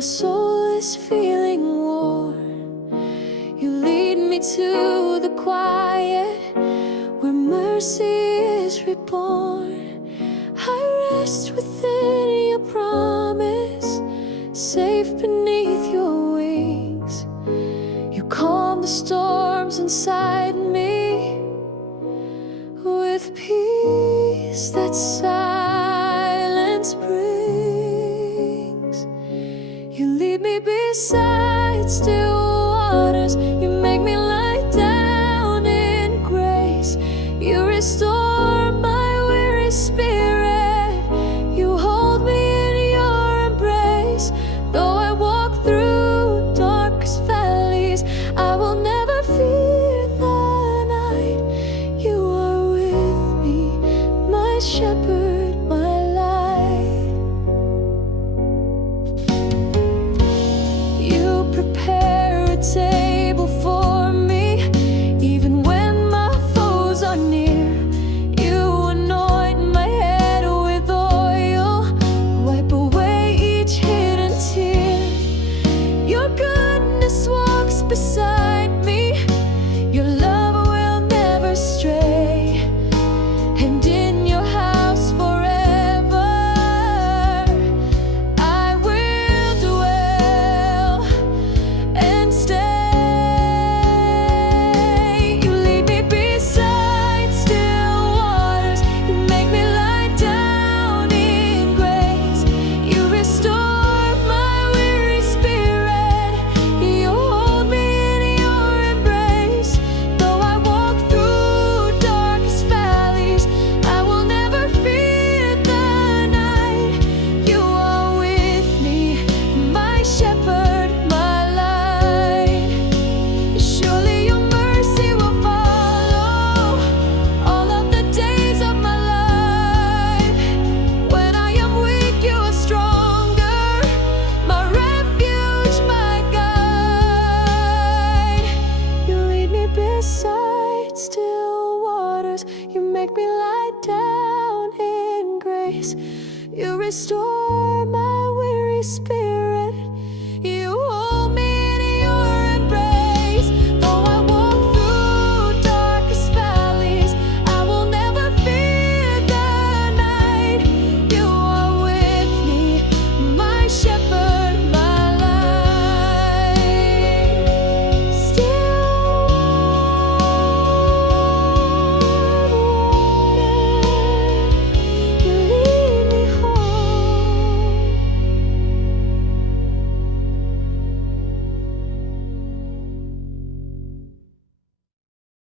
my soul is feeling worn, you lead me to the quiet where mercy is reborn. I rest within your promise, safe beneath your wings. You calm the storms inside me with peace that silence brings. You lead me beside still waters, you make me lie down in grace. You restore my weary spirit, you hold me in your embrace. Though I walk through darkest valleys, I will never fear the night. You are with me, my shepherd, my light. You prepare a table for me, even when my foes are near. You anoint my head with oil, wipe away each hidden tear. Your goodness walks beside